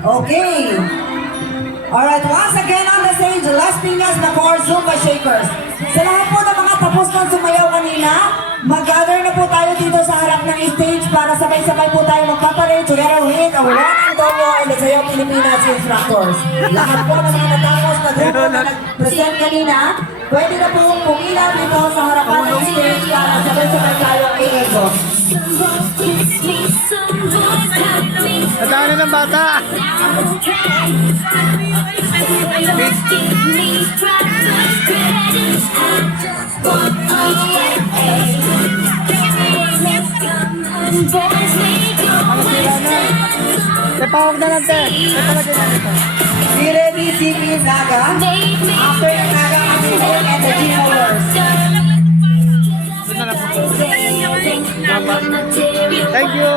Okay. Alright, once again on the stage, Las Piñas na for Zumba Shakers. Sa lahat po ng mga tapos ng sumayaw kanina, mag-gather na po tayo dito sa harap ng stage para sabay-sabay po tayo magpaparade together with our Juan Antonio and the Sayaw Pilipinas instructors. Lahat po ng mga natapos na grupo na nag-present kanina, pwede na po pumila dito sa harapan ng stage para sabay-sabay tayo i-exhaust. Nadaanan ng bata! Tepawag na lang, te. Tepalagay na ito. Be ready, CP Naga. After the Naga, Amazing and the G-Movers. Thank you!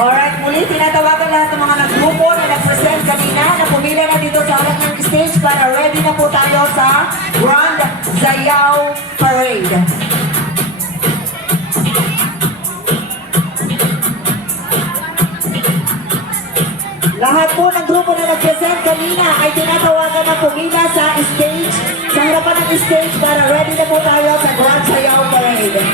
Alright, muli tinatawagan lahat ng mga nagrupo na nag-present kanina na pumila na dito sa harap ng stage para ready na po tayo sa Grand Sayaw Parade. Lahat po ng grupo na nag-present kanina ay tinatawagan na pumila sa stage, sa harapan ng stage para ready na po tayo sa Grand Sayaw Parade.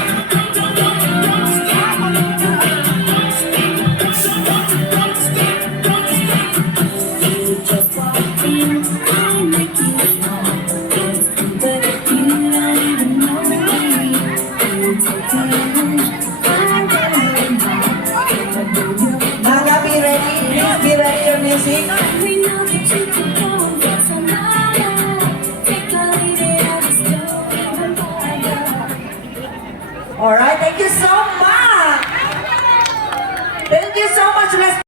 Naga, be ready. Please be ready your music. Alright, thank you so much. Thank you so much.